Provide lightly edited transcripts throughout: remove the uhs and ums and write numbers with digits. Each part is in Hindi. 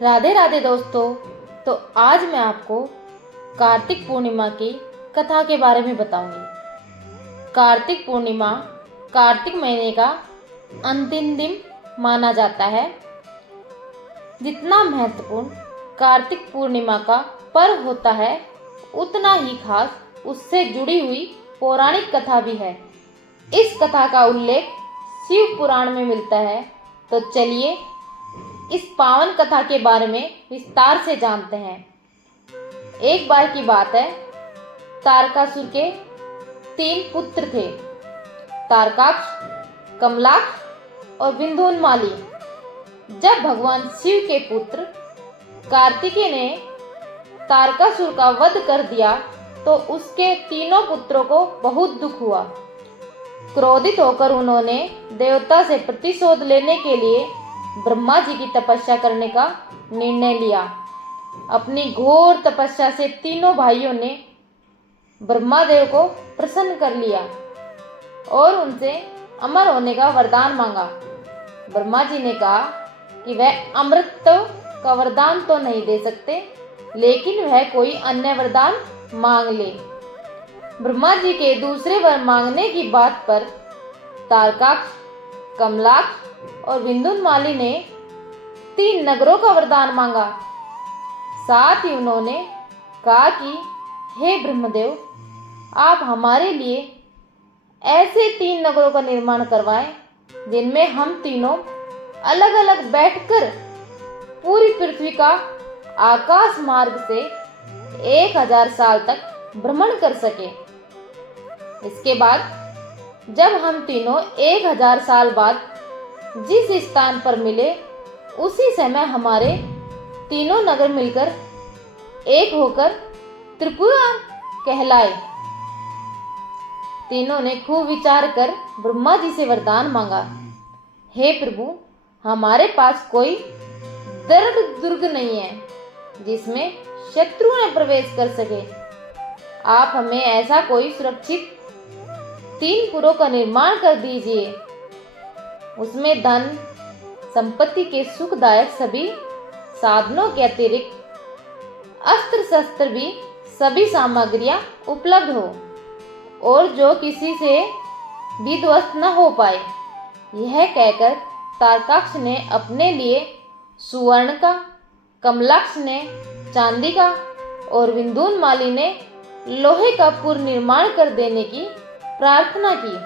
राधे राधे दोस्तों। तो आज मैं आपको कार्तिक पूर्णिमा की कथा के बारे में बताऊंगी। कार्तिक पूर्णिमा कार्तिक महीने का अंतिम दिन माना जाता है। जितना महत्वपूर्ण कार्तिक पूर्णिमा का पर्व होता है, उतना ही खास उससे जुड़ी हुई पौराणिक कथा भी है। इस कथा का उल्लेख शिव पुराण में मिलता है। तो चलिए इस पावन कथा के बारे में विस्तार से जानते हैं। एक बार की बात है, तारकासुर के 3 पुत्र थे, तारकाक्ष, कमलाक्ष और विंध्योन्माली। जब भगवान शिव के पुत्र कार्तिकेय ने तारकासुर का वध कर दिया तो उसके तीनों पुत्रों को बहुत दुख हुआ। क्रोधित होकर उन्होंने देवता से प्रतिशोध लेने के लिए ब्रह्मा जी की तपस्या करने का निर्णय लिया। अपनी घोर तपस्या से तीनों भाइयों ने ब्रह्मा देव को प्रसन्न कर लिया और उनसे अमर होने का वरदान मांगा। ब्रह्मा जी ने कहा कि वह अमृत का वरदान तो नहीं दे सकते, लेकिन वह कोई अन्य वरदान मांग ले। ब्रह्मा जी के दूसरे वर मांगने की बात पर तारकाक्ष, कमलाक्ष और विंध्योन्माली ने 3 नगरों का वरदान मांगा। साथ ही उन्होंने कहा कि हे ब्रह्मदेव, आप हमारे लिए ऐसे 3 नगरों का निर्माण करवाएं जिनमें हम तीनों अलग अलग बैठकर पूरी पृथ्वी का आकाश मार्ग से 1000 साल तक भ्रमण कर सके। इसके बाद जब हम तीनों 1000 साल बाद जिस स्थान पर मिले, उसी समय हमारे तीनों नगर मिलकर एक होकर त्रिपुरा कहलाए। तीनों ने खूब विचार कर ब्रह्मा जी से वरदान मांगा। हे प्रभु, हमारे पास कोई दृढ़ दुर्ग नहीं है जिसमें शत्रु न प्रवेश कर सके। आप हमें ऐसा कोई सुरक्षित 3 पुरों का निर्माण कर दीजिए। उसमें धन संपत्ति के सुखदायक सभी साधनों के अतिरिक्त अस्त्र शस्त्र भी सभी सामग्रियां उपलब्ध हो और जो किसी से भी ध्वस्त न हो पाए। यह कहकर तारकाक्ष ने अपने लिए सुवर्ण का, कमलाक्ष ने चांदी का और विंध्योन्माली ने लोहे का पुर निर्माण कर देने की प्रार्थना की।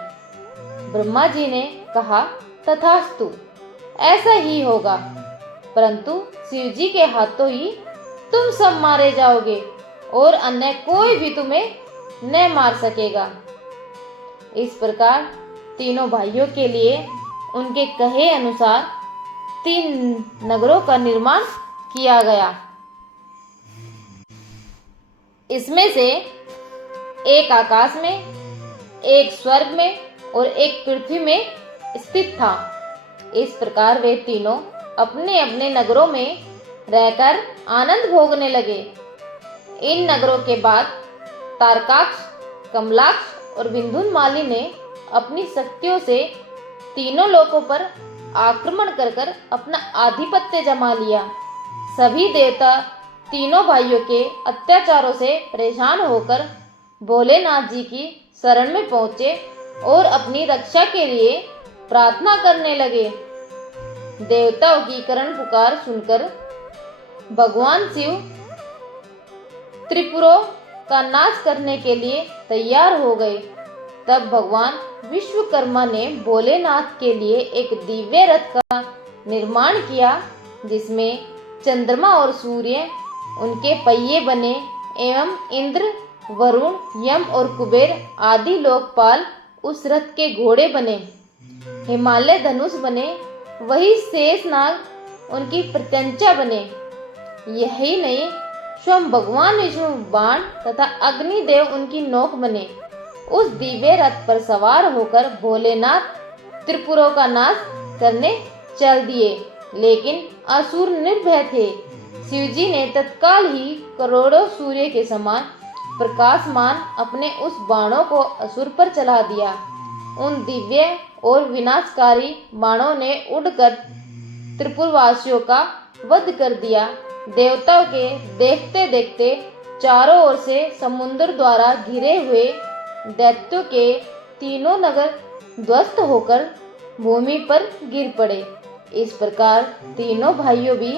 ब्रह्मा जी ने कहा, तथास्तु, ऐसा ही होगा, परंतु शिव जी के हाथों ही तुम सब मारे जाओगे और अन्य कोई भी तुम्हें न मार सकेगा। इस प्रकार तीनों भाइयों के लिए उनके कहे अनुसार 3 नगरों का निर्माण किया गया। इसमें से एक आकाश में, एक स्वर्ग में और एक पृथ्वी में स्थित था। इस प्रकार वे तीनों अपने अपने नगरों में रहकर आनंद भोगने लगे। इन नगरों के बाद तारकाक्ष, कमलाक्ष और विंध्योन्माली ने अपनी शक्तियों से तीनों लोकों पर आक्रमण कर अपना आधिपत्य जमा लिया। सभी देवता तीनों भाइयों के अत्याचारों से परेशान होकर भोलेनाथ जी की शरण में पहुंचे और अपनी रक्षा के लिए प्रार्थना करने लगे। देवताओं की करण पुकार सुनकर भगवान शिव त्रिपुरों का नाश करने के लिए तैयार हो गए। तब भगवान विश्वकर्मा ने भोलेनाथ के लिए एक दिव्य रथ का निर्माण किया, जिसमें चंद्रमा और सूर्य उनके पहिए बने एवं इंद्र, वरुण, यम और कुबेर आदि लोकपाल उस रथ के घोड़े बने। हिमालय धनुष बने, वही शेषनाग उनकी प्रत्यंचा बने। यही नहीं, स्वयं भगवान विष्णु बाण तथा अग्निदेव उनकी नोक बने। उस दिव्य रथ पर सवार होकर भोलेनाथ त्रिपुरों का नाश करने चल दिए, लेकिन असुर निर्भय थे। शिवजी ने तत्काल ही करोड़ों सूर्य के समान प्रकाशमान अपने उस बाणों को असुर पर चला दिया। उन दिव्य और विनाशकारी बाणों ने उड़कर त्रिपुरवासियों का वध कर दिया। देवताओं के देखते देखते चारों ओर से समुद्र द्वारा घिरे हुए दैत्यों के तीनों नगर ध्वस्त होकर भूमि पर गिर पड़े। इस प्रकार तीनों भाइयों भी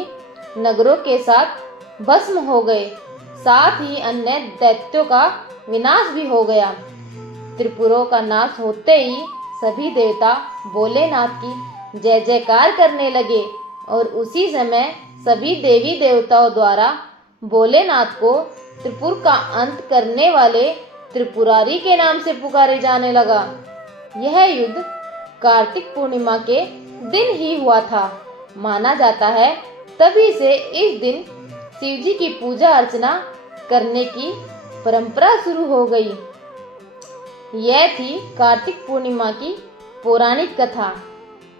नगरों के साथ भस्म हो गए, साथ ही अन्य दैत्यों का विनाश भी हो गया। त्रिपुरों का नाश होते ही सभी देवता भोलेनाथ की जय जयकार करने लगे और उसी समय सभी देवी देवताओं द्वारा भोलेनाथ को त्रिपुर का अंत करने वाले त्रिपुरारी के नाम से पुकारे जाने लगा। यह युद्ध कार्तिक पूर्णिमा के दिन ही हुआ था। माना जाता है तभी से इस दिन शिव जी की पूजा अर्चना करने की परंपरा शुरू हो गई। यह थी कार्तिक पूर्णिमा की पौराणिक कथा।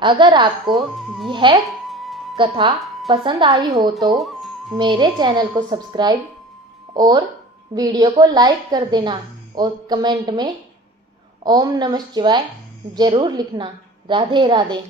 अगर आपको यह कथा पसंद आई हो तो मेरे चैनल को सब्सक्राइब और वीडियो को लाइक कर देना और कमेंट में ओम नमः शिवाय जरूर लिखना। राधे राधे।